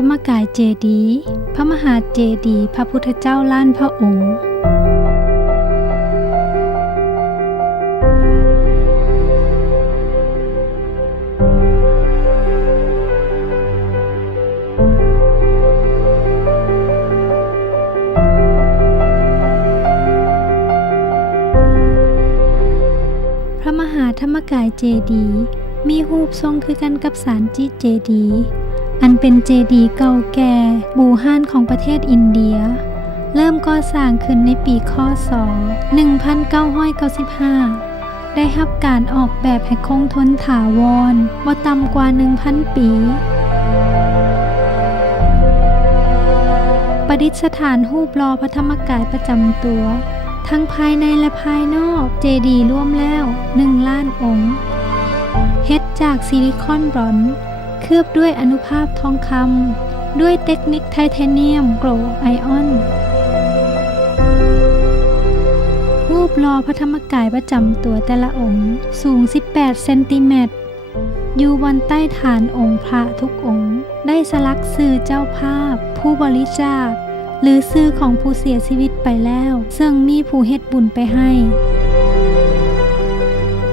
ธรรมกายเจดีย์พระมหาเจดีย์พระพุทธเจ้าล้านพระองค์พระมหาธรรมกายเจดีย์มีรูปทรงคือกันกับศาลจิเจดีย์อันเป็นเจดีย์เก่าแก่บูฮานของประเทศอินเดียเริ่มก่อสร้างขึ้นในปีค.ศ. 1995ได้รับการออกแบบให้คงทนถาวรบ่ต่ำกว่า 1,000 ปีประดิษฐานรูปหล่อพระธรรมกายประจำตัวทั้งภายในและภายนอกเจดีย์รวมแล้ว1 ล้านองค์เฮ็ดจากซิลิคอนบรอนซ์เคลือบด้วยอนุภาคทองคำด้วยเทคนิคไทเทเนียมโกลไอออนรูปหล่อพระธรรมกายประจำตัวแต่ละองค์สูง18เซนติเมตรอยู่บนใต้ฐานองค์พระทุกองค์ได้สลักชื่อเจ้าภาพผู้บริจาคหรือชื่อของผู้เสียชีวิตไปแล้วซึ่งมีผู้เฮ็ดบุญไปให้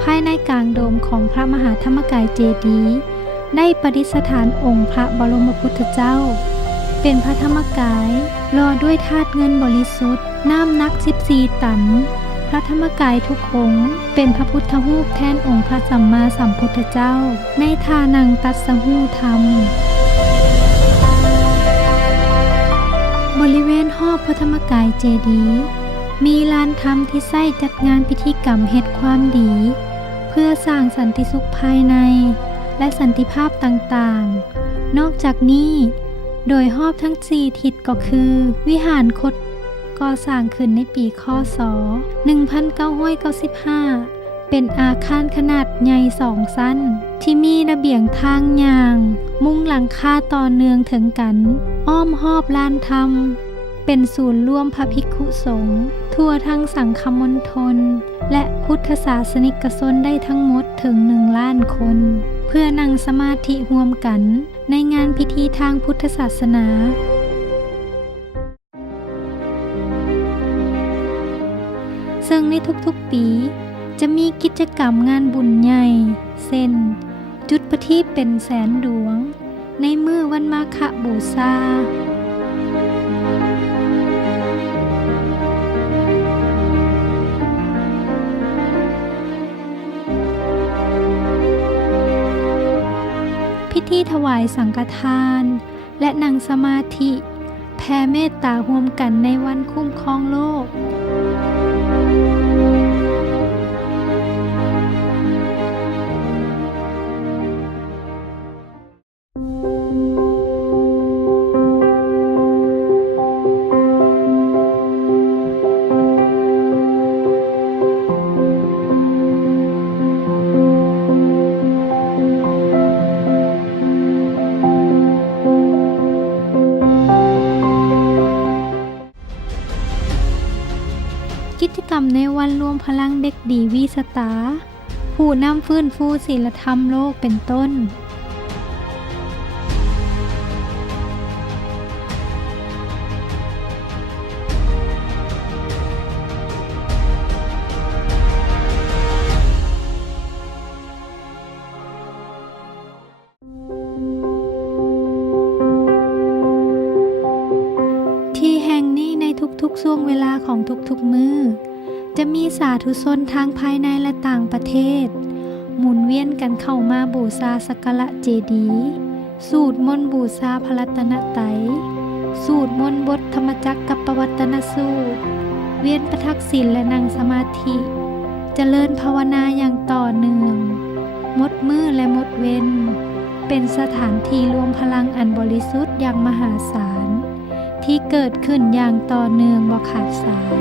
ภายในกลางโดมของพระมหาธรรมกายเจดีย์ได้ประดิษฐานองค์พระบรมพุทธเจ้าเป็นพระธรรมกายหล่อด้วยธาตุเงินบริสุทธิ์น้ำหนัก14 ตันพระธรรมกายทุกองค์เป็นพระพุทธรูปแทนองค์พระสัมมาสัมพุทธเจ้าในท่านั่งตัสหูธรรมบริเวณรอบพระธรรมกายเจดีย์มีลานธรรมที่ใช้จัดงานพิธีกรรมเฮ็ดความดีเพื่อสร้างสันติสุขภายในและสันติภาพต่างๆนอกจากนี้โดยรอบทั้ง4ทิศก็คือวิหารคตก่อสร้างขึ้นในปีค.ศ. 1995เป็นอาคารขนาดใหญ่2 ชั้นที่มีระเบียงทางย่างมุงหลังคาต่อเนื่องถึงกันอ้อมรอบลานธรรมเป็นศูนย์รวมพระภิกขุสงฆ์ทั่วทั้งสังฆมณฑลและพุทธศาสนิกชนได้ทั้งหมดถึง1 ล้านคนเพื่อนั่งสมาธิร่วมกันในงานพิธีทางพุทธศาสนาซึ่งในทุกๆปีจะมีกิจกรรมงานบุญใหญ่เช่นจุดประทีปเป็นแสนดวงในมื้อวันมาฆบูชาพิธีถวายสังฆทานและนั่งสมาธิแผ่เมตตาร่วมกันในวันคุ้มครองโลกกิจกรรมในวันรวมพลังเด็กดีวีสตาร์ผู้นำฟื้นฟูศีลธรรมโลกเป็นต้นที่แห่งนี้ในทุกๆช่วงเวลาของทุกๆมื้อจะมีสาธุชนทางภายในและต่างประเทศหมุนเวียนกันเข้ามาบูชาสักการะเจดีย์สูตรมนต์บูชาพระรัตนตรัยสูตรมนต์บทธรรมจักรกับปวัตตนสูตรเวียนประทักษิณและนั่งสมาธิเจริญภาวนาอย่างต่อเนื่องหมดมื้อและหมดเว้นเป็นสถานที่รวมพลังอันบริสุทธิ์อย่างมหาศาลที่เกิดขึ้นอย่างต่อเนื่องบ่ขาดสาย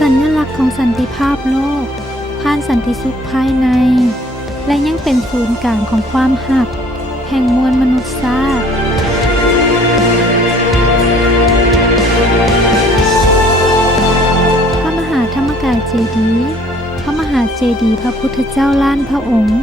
สัญลักษณ์ของสันติภาพโลก สันติสุขภายใน และยังเป็นศูนย์กลางของความหักแห่งมวลมนุษยชาติพระมหาธรรมกายเจดีย์พระมหาเจดีย์พระพุทธเจ้าล้านพระองค์